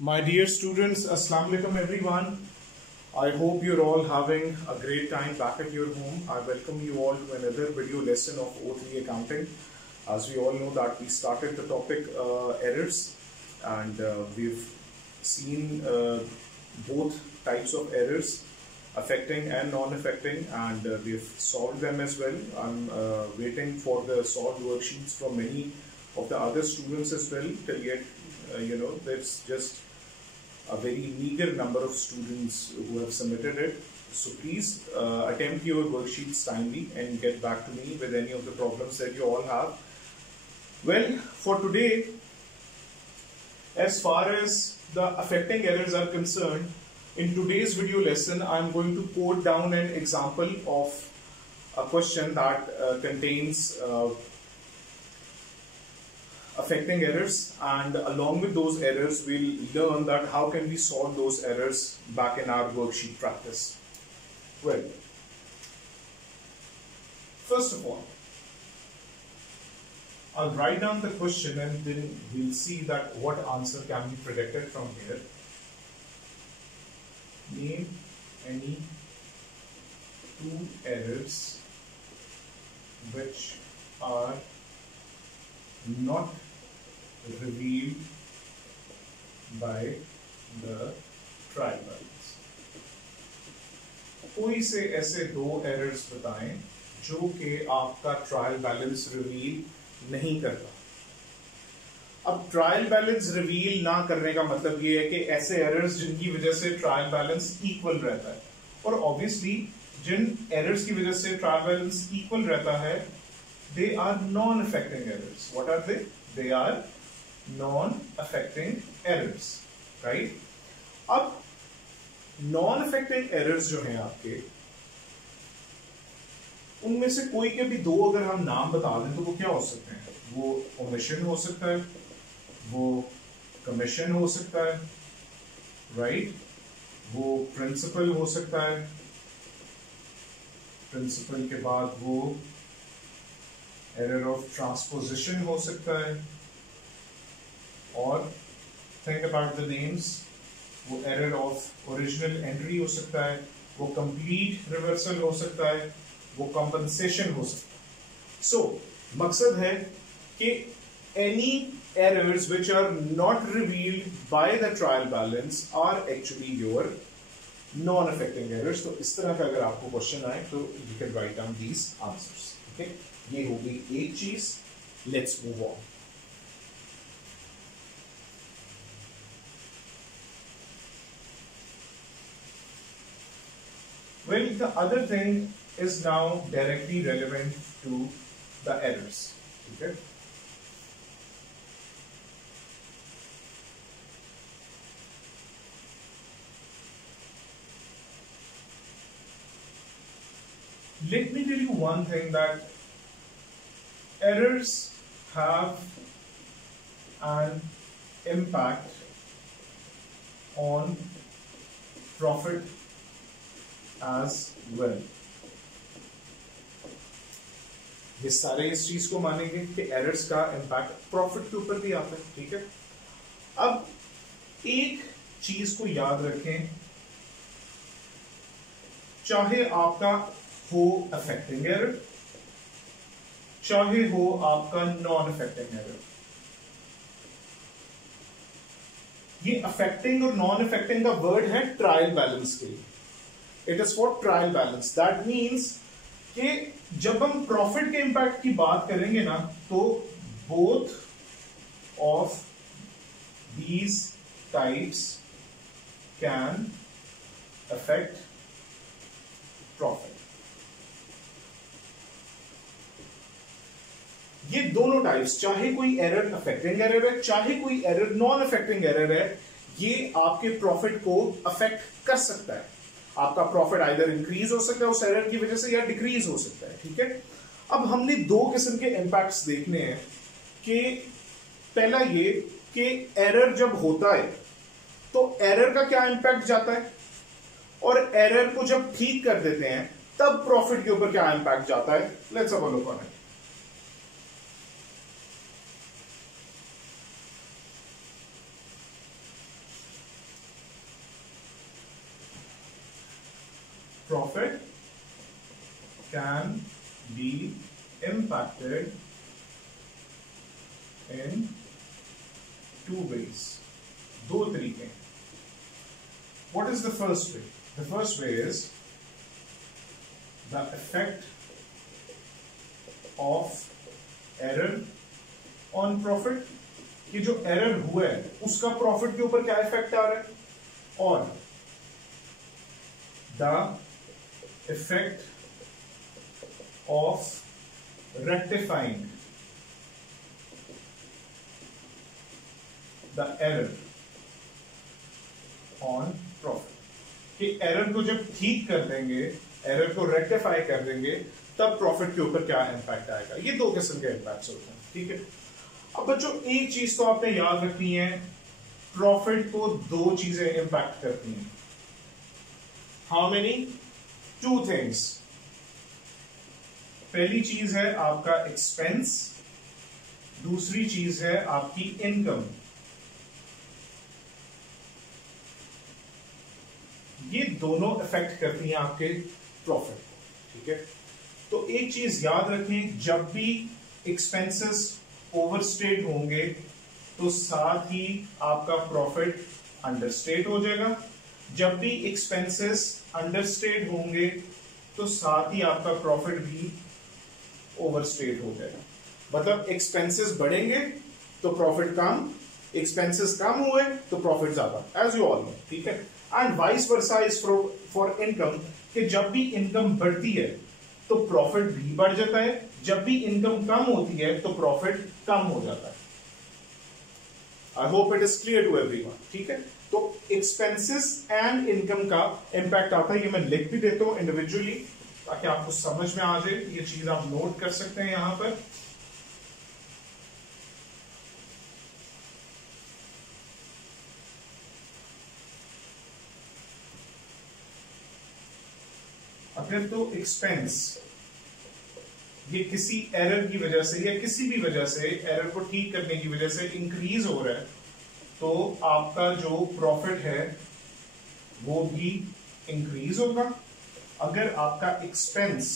My dear students, Assalamu alaikum everyone. I hope you're all having a great time back at your home. I welcome you all to another video lesson of O3 Accounting. As we all know that we started the topic errors, and we've seen both types of errors, affecting and non-affecting, and we've solved them as well. I'm waiting for the solved worksheets from many of the other students as well. Till yet, there's just a very meager number of students who have submitted it. So please attempt your worksheets timely and get back to me with any of the problems that you all have. Well, for today, as far as the affecting errors are concerned, in today's video lesson, I'm going to quote down an example of a question that contains affecting errors, and along with those errors we'll learn that how can we solve those errors back in our worksheet practice. Well, first of all, I'll write down the question and then we'll see that what answer can be predicted from here. Name any two errors which are not revealed by the trial balance. कोई से ऐसे दो errors बताएं जो कि आपका trial balance reveal नहीं करता। अब ट्रायल बैलेंस रिवील ना करने का मतलब ये है कि ऐसे एरर्स जिनकी वजह से ट्रायल बैलेंस इक्वल रहता है, और ऑब्वियसली जिन एरर्स की वजह से ट्रायल बैलेंस इक्वल रहता है, they are non-affecting errors. What are they? They are non-affecting errors, right? अब non-affecting errors जो हैं आपके, उनमें से कोई के भी दो अगर हम नाम बता दें तो वो क्या हो सकते हैं? वो omission हो सकता है, वो commission हो सकता है, right? वो principal हो सकता है, principal के बाद वो एरर ऑफ ट्रांसपोजिशन हो सकता है, और थिंक अबाउट द नेम्स, वो एरर ऑफ ओरिजिनल एंट्री हो सकता है, वो कंप्लीट रिवर्सल हो सकता है, वो कंपनसेशन हो सकता है। सो मकसद है कि any errors which are not revealed by the trial balance are actually your non affecting errors. तो इस तरह का अगर आपको क्वेश्चन आए तो you can write down these answers. Okay, ये होगी एक चीज। Let's move on. Well, the other thing is now directly relevant to the errors. Okay. Let me tell you one thing, that errors have an impact on profit as well. ये सारे इस चीज को मानेंगे कि एरर्स का impact profit के ऊपर भी आता है, ठीक है। अब एक चीज को याद रखें, चाहे आपका हो अफेक्टिंग एरर, चाहे हो आपका नॉन अफेक्टिंग एरर, ये अफेक्टिंग और नॉन अफेक्टिंग का वर्ड है ट्रायल बैलेंस के लिए। It is for trial balance. That means कि जब हम प्रॉफिट के इंपैक्ट की बात करेंगे ना, तो both of these types can affect profit. ये दोनों टाइप्स, चाहे कोई एरर अफेक्टिंग एरर है, चाहे कोई एरर नॉन अफेक्टिंग एरर है, ये आपके प्रॉफिट को अफेक्ट कर सकता है। आपका प्रॉफिट आइदर इंक्रीज हो सकता है उस एरर की वजह से, या डिक्रीज हो सकता है, ठीक है। अब हमने दो किस्म के इंपैक्ट्स देखने हैं कि पहला ये कि एरर जब होता है तो एरर का क्या इंपैक्ट जाता है, और एरर को जब ठीक कर देते हैं तब प्रॉफिट के ऊपर क्या इंपैक्ट जाता है। Let's have a look on it. profit can be impacted in two ways. दो तरीके. What is the first way? The first way is the effect of error on profit. कि जो एरर हुआ है उसका प्रॉफिट के ऊपर क्या इफेक्ट आ रहा है, और the effect of rectifying the error on profit. कि एरर को जब ठीक कर देंगे, एरर को रेक्टिफाई कर देंगे, तब प्रॉफिट के ऊपर क्या इंपैक्ट आएगा. ये दो किस्म के इंपैक्ट होते हैं. ठीक है. अब बच्चों एक चीज तो आपने याद रखनी है, प्रॉफिट को दो चीजें इंपैक्ट करती हैं. How many? Two things. पहली चीज है आपका एक्सपेंस, दूसरी चीज है आपकी इनकम. ये दोनों इफेक्ट करती हैं आपके प्रॉफिट को. ठीक है. तो एक चीज याद रखें, जब भी एक्सपेंसेस ओवरस्टेट होंगे तो साथ ही आपका प्रॉफिट अंडरस्टेट हो जाएगा. जब भी एक्सपेंसेस अंडरस्टेट होंगे तो साथ ही आपका प्रॉफिट भी ओवरस्टेट हो जाएगा. मतलब एक्सपेंसेस बढ़ेंगे तो प्रॉफिट कम, एक्सपेंसेस कम हुए तो प्रॉफिट ज्यादा, एज यू ऑल नो. ठीक है. And vice versa is for income, कि जब भी इनकम बढ़ती है तो प्रॉफिट भी बढ़ जाता है, जब भी इनकम कम होती है तो प्रॉफिट कम हो जाता है. I hope it is clear to everyone. ठीक है. तो एक्सपेंसेस एंड इनकम का इंपैक्ट आता है. ये मैं लिख भी देता हूं इंडिविजुअली ताकि आपको समझ में आ जाए. ये चीज आप नोट कर सकते हैं यहां पर. अगर तो एक्सपेंस ये किसी एरर की वजह से या किसी भी वजह से, एरर को ठीक करने की वजह से इंक्रीज हो रहा है, तो आपका जो प्रॉफिट है वो भी इंक्रीज होगा. अगर आपका एक्सपेंस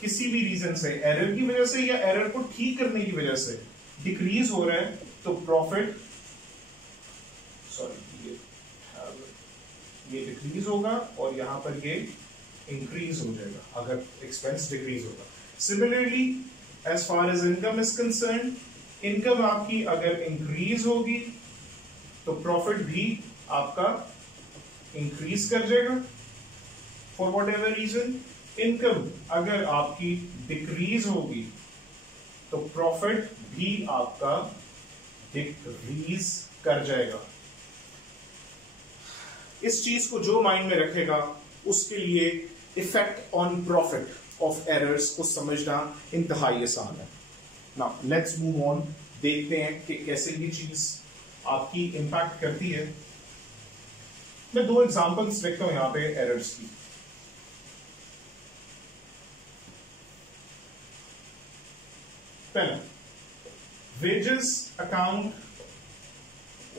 किसी भी रीजन से, एरर की वजह से या एरर को ठीक करने की वजह से डिक्रीज हो रहा है, तो प्रॉफिट ये डिक्रीज होगा और यहां पर ये इंक्रीज हो जाएगा अगर एक्सपेंस डिक्रीज होगा. Similarly as far as income is concerned, income आपकी अगर इंक्रीज होगी तो प्रॉफिट भी आपका इंक्रीज कर जाएगा for whatever reason. Income अगर आपकी डिक्रीज होगी तो प्रॉफिट भी आपका डिक्रीज कर जाएगा. इस चीज को जो माइंड में रखेगा उसके लिए effect on profit of errors को समझना इंतहाई आसान है. Now let's move on. देखते हैं कि कैसे ये चीज आपकी इंपैक्ट करती है. मैं दो एग्जांपल्स लिखता हूं यहां पे एरर्स की. पहला, वेजेस अकाउंट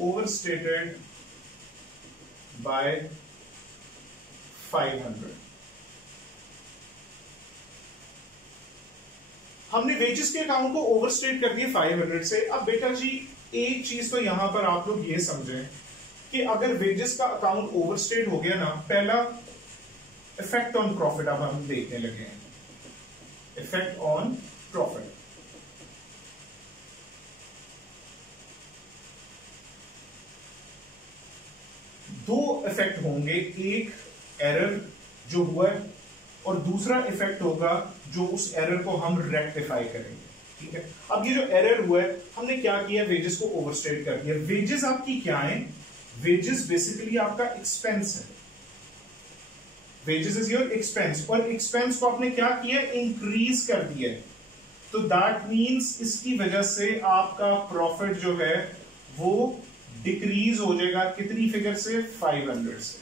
ओवरस्टेटेड बाय 500. हमने वेजेस के अकाउंट को ओवरस्टेट कर दिया 500 से. अब बेटा जी एक चीज तो यहां पर आप लोग ये समझें कि अगर वेजेस का अकाउंट ओवरस्टेट हो गया ना, पहला इफेक्ट ऑन प्रॉफिट अब हम देखने लगे हैं. Effect on profit. दो इफेक्ट होंगे, एक एरर जो हुआ है और दूसरा इफेक्ट होगा जो उस एरर को हम रेक्टिफाई करेंगे. ठीक है. अब ये जो एरर हुआ है, हमने क्या किया, वेजेस को ओवरस्टेट कर दिया. वेजेस आपकी क्या है? वेजेस बेसिकली आपका एक्सपेंस है. वेजेस इज योर एक्सपेंस, और एक्सपेंस को आपने क्या किया, इंक्रीज कर दिया. तो दैट मींस इसकी वजह से आपका प्रॉफिट जो है वो डिक्रीज हो जाएगा. कितनी फिगर से? 500 से.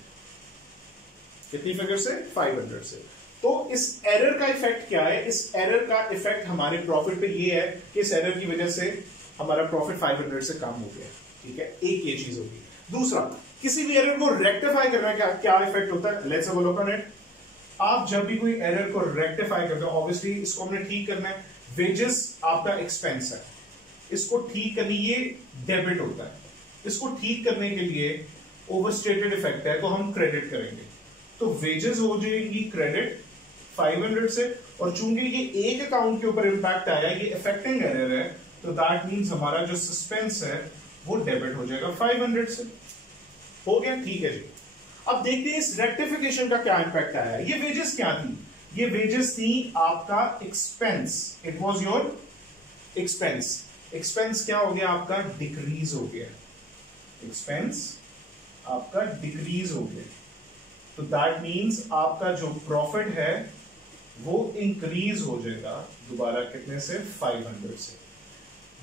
कितनी फिगर से? 500 से. तो इस एरर का इफेक्ट क्या है? इस एरर का इफेक्ट हमारे प्रॉफिट पे ये है कि इस एरर की वजह से हमारा प्रॉफिट 500 से कम हो गया. ठीक है. एक ये चीज होगी. दूसरा, किसी भी एरर को रेक्टिफाई करना क्या क्या इफेक्ट होता है? Let's have a look on it. आप जब भी कोई एरर को रेक्टिफाई करते हो, ऑब्वियसली इसको हमने ठीक करना है। वेजेस आपका एक्सपेंस है, इसको ठीक करनी, ये डेबिट होता है, इसको ठीक करने के लिए ओवरस्टेटेड इफेक्ट है तो हम क्रेडिट करेंगे। तो वेजेस हो जाएगी क्रेडिट 500 से, और चूंकि ये एक अकाउंट के ऊपर इंपैक्ट आया, ये इफेक्टिंग एरर है, तो दैट मींस हमारा जो सस्पेंस है वो डेबिट हो जाएगा 500 से। हो गया, ठीक है जी। अब देखते हैं इस रेक्टिफिकेशन का क्या इंपैक्ट आया। ये वेजेस क्या थी? ये वेजेस थी आपका expense, it was your expense. Expense क्या हो गया आपका? डिक्रीज हो गया, एक्सपेंस आपका डिक्रीज हो गया। तो दैट मींस आपका जो प्रॉफिट है वो इंक्रीज हो जाएगा दोबारा, कितने से? 500 से।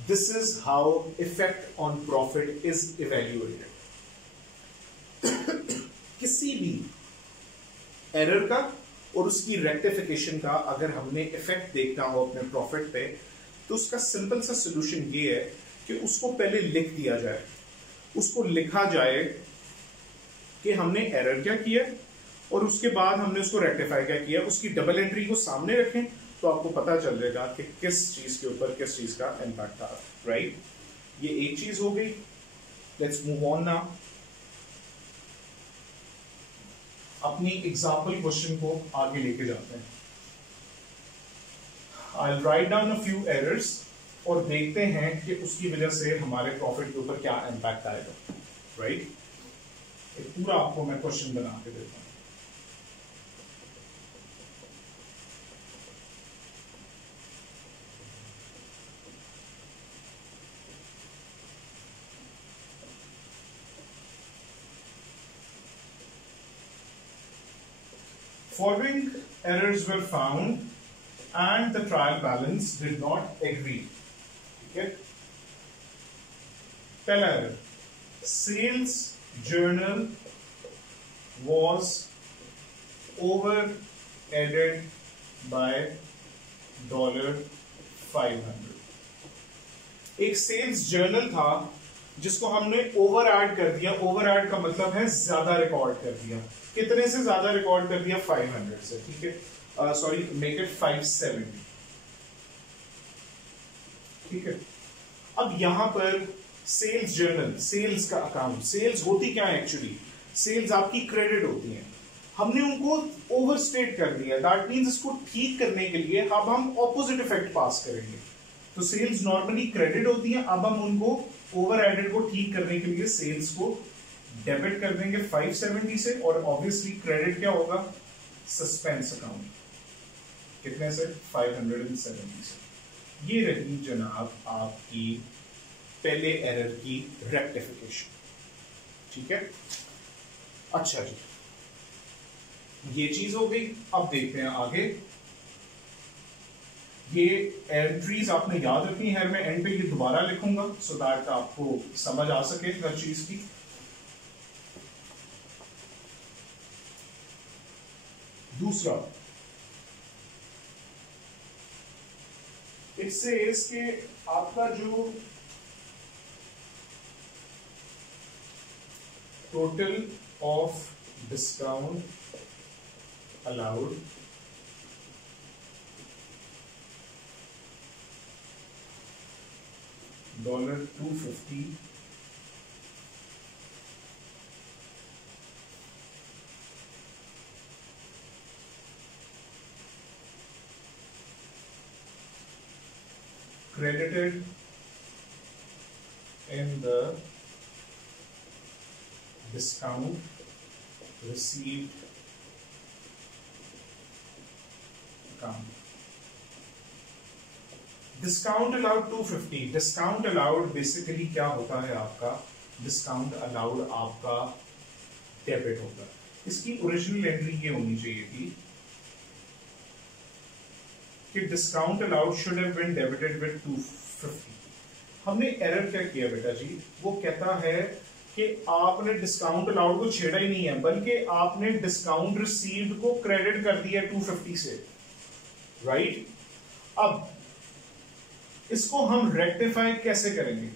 This is how effect on profit is evaluated. किसी भी एरर का और उसकी रेक्टिफिकेशन का अगर हमने इफेक्ट देखना हो अपने प्रॉफिट पे, तो उसका सिंपल सा सोल्यूशन ये है कि उसको पहले लिख दिया जाए, उसको लिखा जाए कि हमने एरर क्या किया और उसके बाद हमने उसको रेक्टिफाई क्या किया, उसकी डबल एंट्री को सामने रखें तो आपको पता चल जाएगा कि किस चीज के ऊपर किस चीज का इंपैक्ट था, राइट। ये एक चीज हो गई। Let's move on now. अपनी एग्जाम्पल क्वेश्चन को आगे लेके जाते हैं। I will write down a few errors और देखते हैं कि उसकी वजह से हमारे प्रॉफिट के ऊपर क्या इंपैक्ट आएगा, राइट। एक पूरा आपको मैं क्वेश्चन बना के देता हूं। Following errors were found and the trial balance did not agree. Okay. पहला error, sales journal was over added by $500। एक सेल्स जर्नल था जिसको हमने ओवर ऐड कर दिया। ओवर ऐड का मतलब है ज्यादा रिकॉर्ड कर दिया। कितने से ज्यादा रिकॉर्ड कर दिया? 500 से, ठीक है। सॉरी, मेक इट 570, ठीक है। अब यहां पर सेल्स जर्नल, सेल्स का अकाउंट, सेल्स होती क्या है एक्चुअली? सेल्स आपकी क्रेडिट होती है। हमने उनको ओवरस्टेट कर दिया, दैट मींस इसको ठीक करने के लिए अब हम ऑपोजिट इफेक्ट पास करेंगे। तो सेल्स नॉर्मली क्रेडिट होती है, अब हम उनको ओवर एडेड को ठीक करने के लिए सेल्स को डेबिट कर देंगे 570 से, और ऑब्वियसली क्रेडिट क्या होगा? सस्पेंस अकाउंट, कितने से? 570 से। ये रही जनाब आपकी पहले एरर की रेक्टिफिकेशन, ठीक है। अच्छा जी, ये चीज हो गई। अब देखते हैं आगे। ये एंट्रीज आपने याद रखनी है, मैं एंड पे ये दोबारा लिखूंगा सो दैट आपको समझ आ सके हर चीज की। दूसरा, इससे इसके आपका जो total of discount allowed $250 credited in the discount received account। Discount allowed 250। Discount allowed basically क्या होता है आपका? डिस्काउंट अलाउड आपका डेबिट होता है। इसकी ओरिजिनल एंट्री ये होनी चाहिए थी कि discount allowed should have been debited with 250। हमने एरर क्या किया बेटा जी? वो कहता है कि आपने डिस्काउंट अलाउड को छेड़ा ही नहीं है, बल्कि आपने डिस्काउंट रिसीव्ड को क्रेडिट कर दिया 250 से, राइट। अब इसको हम रेक्टिफाई कैसे करेंगे?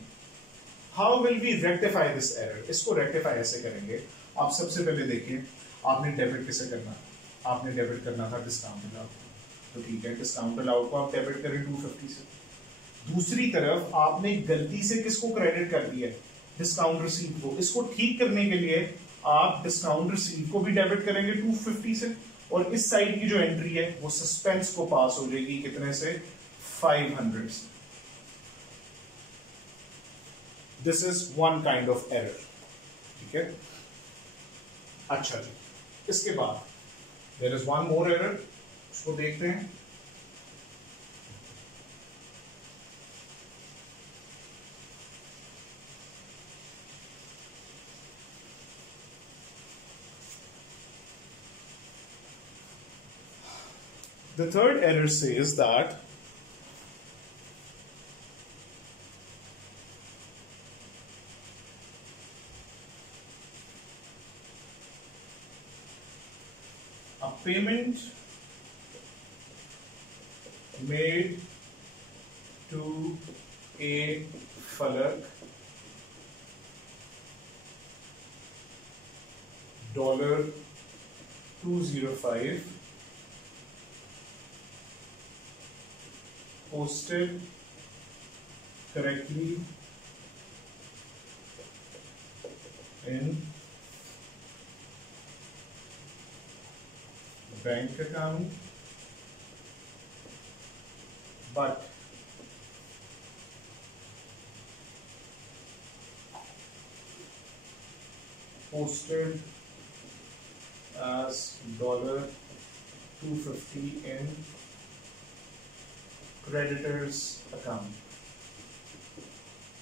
How will we rectify this error? इसको रेक्टिफाई ऐसे करेंगे। आप सबसे पहले देखिए, आपने डेबिट कैसे करना है। आपने डेबिट करना था डिस्काउंट अलाउड को, तो ठीक है डिस्काउंट अलाउड को आप डेबिट करें 250 से। दूसरी तरफ आपने गलती से किसको क्रेडिट कर दिया, डिस्काउंट रिसीव को, इसको ठीक करने के लिए आप डिस्काउंट रिसीव को भी डेबिट करेंगे 250 से, और इस साइड की जो एंट्री है वो सस्पेंस को पास हो जाएगी कितने से, 500 से। This is one kind of error, ठीक है। अच्छा जी, इसके बाद there is one more error, उसको देखते हैं। The third error says that a payment made to a Falak $205 posted correctly in bank account, but posted as $250 in creditors account.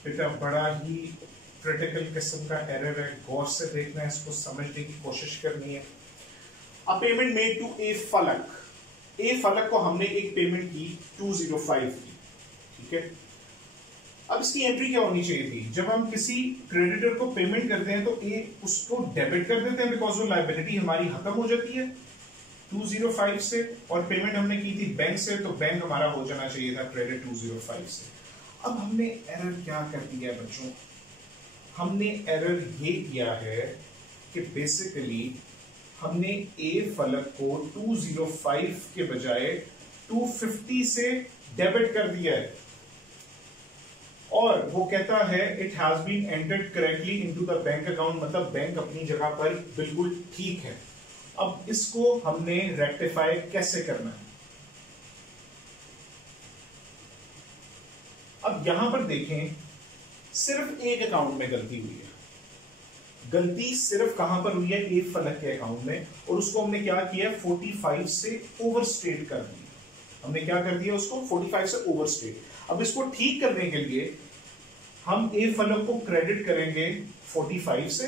बेटा बड़ा ही क्रिटिकल किस्म का एरर है, गौर से देखना है, इसको समझने की कोशिश करनी है। अ पेमेंट मेड टू ए फलक, ए फलक को हमने एक पेमेंट की 205 की, ठीक है। अब इसकी एंट्री क्या होनी चाहिए थी, जब हम किसी क्रेडिटर को पेमेंट करते हैं तो ए उसको डेबिट कर देते हैं बिकॉज वो लायबिलिटी हमारी खत्म हो जाती है 205 से, और पेमेंट हमने की थी बैंक से, तो बैंक हमारा हो जाना चाहिए था क्रेडिट 205 से। अब हमने एरर क्या कर दिया है बच्चों, हमने एरर ये किया है कि बेसिकली हमने ए फलक को 205 के बजाय 250 से डेबिट कर दिया है, और वो कहता है it has been entered correctly into the bank account, मतलब बैंक अपनी जगह पर बिल्कुल ठीक है। अब इसको हमने रेक्टिफाई कैसे करना है, अब यहां पर देखें सिर्फ एक अकाउंट में गलती हुई है, गलती सिर्फ कहां पर हुई है, ए फलक के अकाउंट में, और उसको हमने क्या किया 45 से ओवरस्टेट कर दिया। हमने क्या कर दिया उसको 45 से ओवरस्टेट। अब इसको ठीक करने के लिए हम ए फलक को क्रेडिट करेंगे 45 से,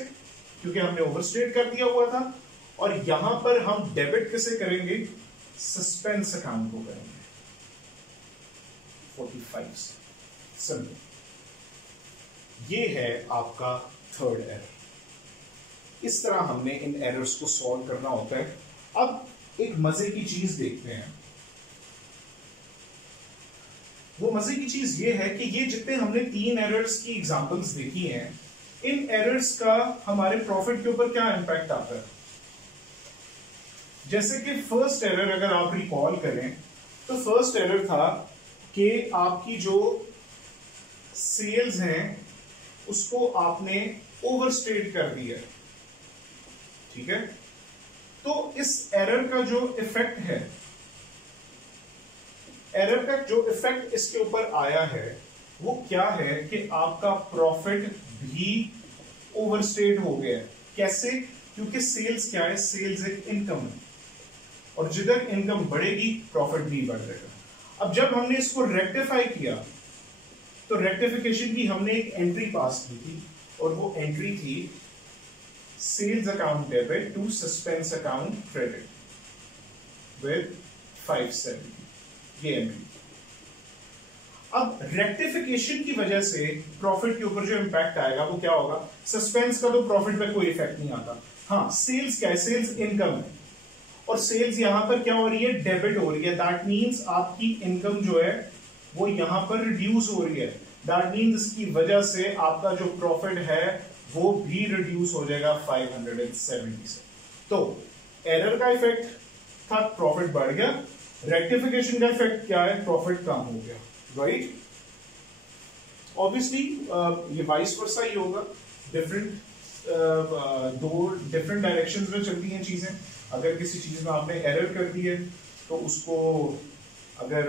क्योंकि हमने ओवरस्टेट कर दिया हुआ था, और यहां पर हम डेबिट कैसे करेंगे, सस्पेंस अकाउंट को करेंगे 45 से। सिंपल, ये है आपका थर्ड एरर। इस तरह हमने इन एरर्स को सॉल्व करना होता है। अब एक मजे की चीज देखते हैं, वो मजे की चीज ये है कि ये जितने हमने 3 एरर्स की एग्जांपल्स देखी हैं, इन एरर्स का हमारे प्रॉफिट के ऊपर क्या इंपैक्ट आता है। जैसे कि फर्स्ट एरर अगर आप रिकॉल करें तो फर्स्ट एरर था कि आपकी जो सेल्स हैं उसको आपने ओवरस्टेट कर दिया, ठीक है। तो इस एरर का जो इफेक्ट है, एरर का जो इफेक्ट इसके ऊपर आया है वो क्या है कि आपका प्रॉफिट भी ओवरस्टेट हो गया। कैसे, क्योंकि सेल्स क्या है, सेल्स एक इनकम है, और जिधर इनकम बढ़ेगी प्रॉफिट भी बढ़ जाएगा। अब जब हमने इसको रेक्टिफाई किया तो रेक्टिफिकेशन की हमने एक एंट्री पास की थी, और वो एंट्री थी sales account debit to suspense account credit with 570, ये एंट्री। अब रेक्टिफिकेशन की वजह से प्रॉफिट के ऊपर जो इंपैक्ट आएगा वो क्या होगा, सस्पेंस का तो प्रॉफिट पे कोई इफेक्ट नहीं आता। हाँ, सेल्स क्या है, सेल्स इनकम है, और सेल्स यहां पर क्या हो रही है, डेबिट हो रही है। दैट मींस आपकी इनकम जो है वो यहां पर रिड्यूस हो रही है। दैट मींस इसकी वजह से आपका जो प्रॉफिट है वो भी रिड्यूस हो जाएगा 570 से। तो एरर का इफेक्ट था प्रॉफिट बढ़ गया, रेक्टिफिकेशन का इफेक्ट क्या है, प्रॉफिट कम हो गया, राइट। ऑब्वियसली ये वाइस वर्सा ही होगा, दो डिफरेंट डायरेक्शंस में चलती हैं चीजें। अगर किसी चीज में आपने एरर कर दी है तो उसको, अगर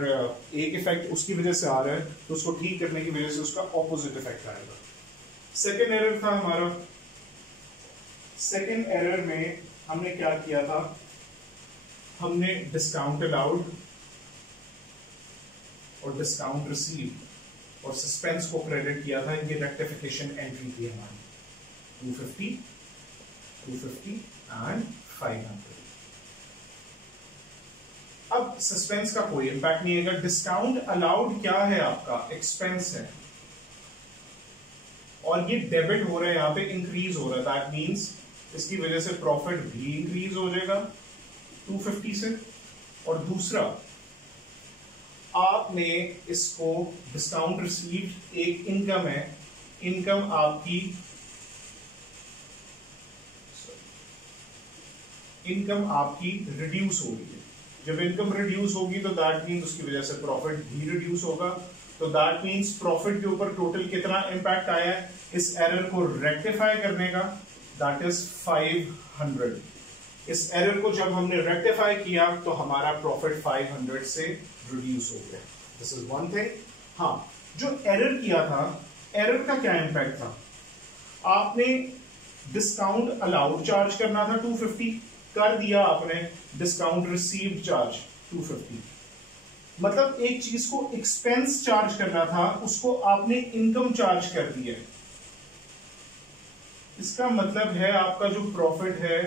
एक इफेक्ट उसकी वजह से आ रहा है तो उसको ठीक करने की वजह से उसका ऑपोजिट इफेक्ट आएगा। सेकेंड एरर था हमारा, सेकेंड एरर में हमने क्या किया था, हमने डिस्काउंट अलाउड और डिस्काउंट रिसीव और सस्पेंस को क्रेडिट किया था। इनकी रेक्टिफिकेशन एंट्री थी हमारी 250, 250 एंड 500। अब सस्पेंस का कोई इंपैक्ट नहीं है। डिस्काउंट अलाउड क्या है, आपका एक्सपेंस है और ये डेबिट हो रहा है, यहां पे इंक्रीज हो रहा है, दैट मींस इसकी वजह से प्रॉफिट भी इंक्रीज हो जाएगा 250 से। और दूसरा, आपने इसको डिस्काउंट रिसीव्ड एक इनकम है, इनकम आपकी रिड्यूस हो रही है। जब इनकम रिड्यूस होगी तो दैट मीन्स उसकी वजह से प्रॉफिट भी रिड्यूस होगा। तो दैट मीन्स प्रॉफिट के ऊपर टोटल कितना इंपैक्ट आया है इस एरर को रेक्टिफाई करने का, दैट इज 500। इस एरर को जब हमने रेक्टिफाई किया तो हमारा प्रॉफिट 500 से रिड्यूस हो गया। This is one thing. हाँ, जो एरर किया था, एरर का क्या इंपैक्ट था, आपने डिस्काउंट अलाउड चार्ज करना था 250, कर दिया आपने डिस्काउंट रिसीव्ड चार्ज 250। मतलब एक चीज को एक्सपेंस चार्ज करना था, उसको आपने इनकम चार्ज कर दिया। इसका मतलब है आपका जो प्रॉफिट है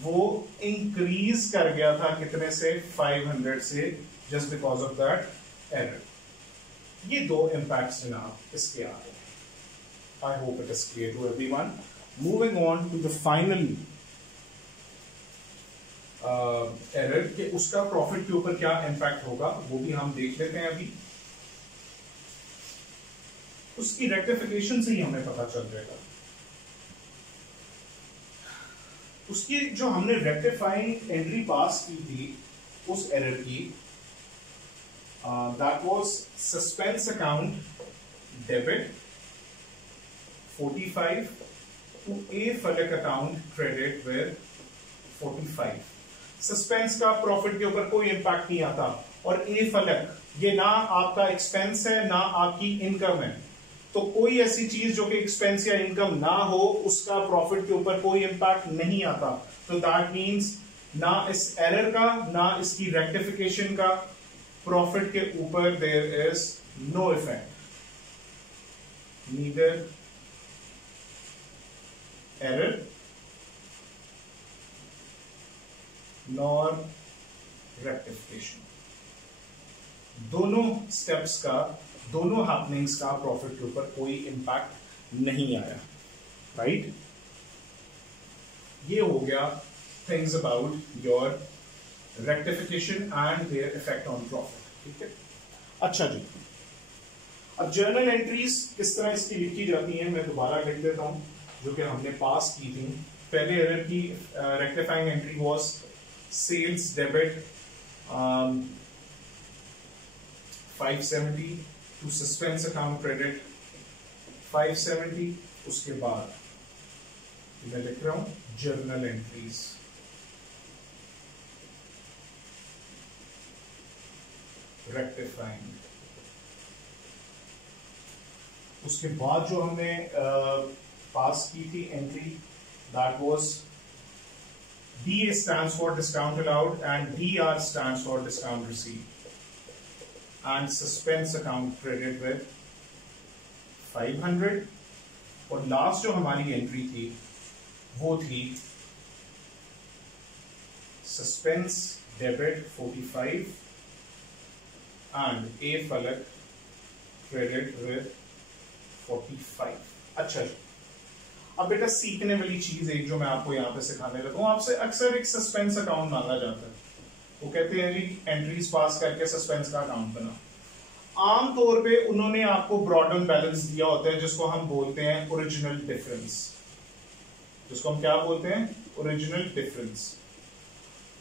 वो इंक्रीज कर गया था कितने से, 500 से, just because of that error. ये दो इंपैक्ट्स जनाब इसके आ रहे हैं। I hope it is clear to everyone. Moving on to the final error के उसका प्रॉफिट के ऊपर क्या इंपैक्ट होगा वो भी हम देख लेते हैं अभी। उसकी रेक्टिफिकेशन से ही हमें पता चल जाएगा। उसकी जो हमने रेक्टिफाइंग एंट्री पास की थी उस एरर की, that was suspense account debit 45 to a Falak account credit with 45। Suspense का प्रॉफिट के ऊपर कोई इंपैक्ट नहीं आता, और ए फलक ये ना आपका एक्सपेंस है ना आपकी इनकम है, तो कोई ऐसी चीज जो कि एक्सपेंस या इनकम ना हो उसका प्रॉफिट के ऊपर कोई इंपैक्ट नहीं आता। तो दैट मींस ना इस एरर का ना इसकी रेक्टिफिकेशन का प्रॉफिट के ऊपर there is no effect, neither error nor rectification. दोनों स्टेप्स का, दोनों हैपनिंग्स का प्रॉफिट के ऊपर कोई इंपैक्ट नहीं आया, राइट। ये हो गया things about your rectification and their effect on profit, ठीक है। अच्छा जी, अब जर्नल एंट्रीज किस तरह इसकी लिखी जाती हैं मैं दोबारा लिख देता हूं, जो कि हमने पास की थी। पहले एरर की rectifying entry was sales debit 570 to suspense account credit 570। उसके बाद मैं लिख रहा हूं जर्नल एंट्रीज, रेक्टिफाइंग। उसके बाद जो हमने पास की थी entry, that was D stands for discount allowed and DR stands for discount received, and suspense account credit with 500। और लास्ट जो हमारी एंट्री थी वो थी सस्पेंस डेबिट 45 एंड ए फलक क्रेडिट विद 45। अच्छा जी, अब बेटा सीखने वाली चीज एक जो मैं आपको यहाँ पे सिखाने लगा हूं, आपसे अक्सर एक सस्पेंस अकाउंट मांगा जाता है। वो कहते हैं जी एंट्रीज पास करके सस्पेंस का अकाउंट बना। आमतौर पे उन्होंने आपको ब्रॉड ऑन बैलेंस दिया होता है जिसको हम बोलते हैं ओरिजिनल डिफरेंस, जिसको हम क्या बोलते हैं, ओरिजिनल डिफरेंस।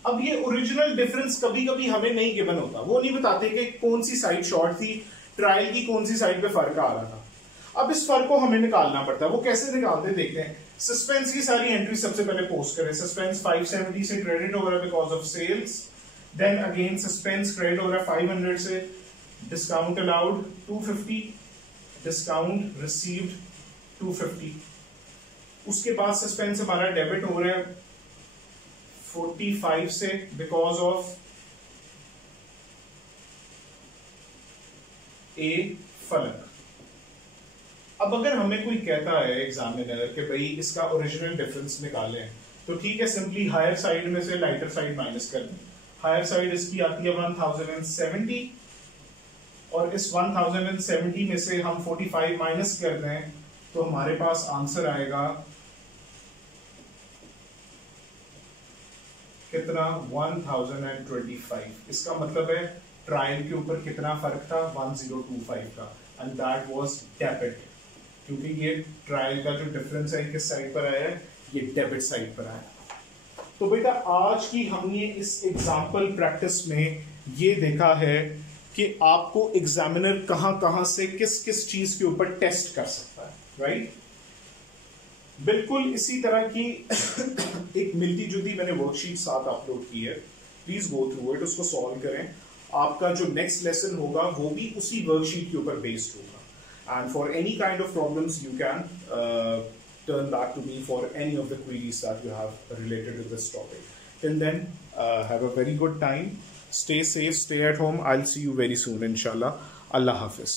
अब ये ओरिजिनल डिफरेंस कभी कभी हमें नहीं गिवन होता, वो नहीं बताते कि कौन सी साइड शॉर्ट थी, ट्रायल की कौन सी साइड पे फर्क आ रहा था। अब इस फर्क को हमें निकालना पड़ता है। वो कैसे निकालते देखते हैं। सस्पेंस की सारी एंट्री सबसे पहले पोस्ट करें। सस्पेंस 570 से क्रेडिट हो रहा है because of sales. Then again suspense credit हो रहा है 500 से, डिस्काउंट अलाउड 250, डिस्काउंट रिसीव्ड 250। उसके बाद सस्पेंस हमारा डेबिट हो रहा है 45 से बिकॉज ऑफ ए फलक। अब अगर हमें कोई कहता है एग्जामिनर कि भाई इसका ओरिजिनल डिफरेंस निकालें, तो ठीक है, सिंपली हायर साइड में से लाइटर साइड माइनस कर दें। हायर साइड इसकी आती है 1070 और इस 1070 में से हम 45 माइनस कर दें तो हमारे पास आंसर आएगा कितना, 1025। इसका मतलब है ट्रायल के ऊपर कितना फर्क था, 1025 का, एंड दैट वाज डेबिट। क्योंकि ये ट्रायल का जो डिफरेंस है किस साइड पर आया है, ये डेबिट साइड पर आया। तो बेटा आज की हमने इस एग्जाम्पल प्रैक्टिस में ये देखा है कि आपको एग्जामिनर कहां से किस किस चीज के ऊपर टेस्ट कर सकता है, राइट। बिल्कुल इसी तरह की एक मिलती जुलती मैंने वर्कशीट साथ अपलोड की है, प्लीज गो थ्रू इट, उसको सॉल्व करें। आपका जो नेक्स्ट लेसन होगा वो भी उसी वर्कशीट के ऊपर बेस्ड होगा। And for any kind of problems, you can turn back to me for any of the queries that you have related to this topic. Till then, have a very good time. Stay safe, stay at home. I'll see you very soon, inshallah. Allah Hafiz.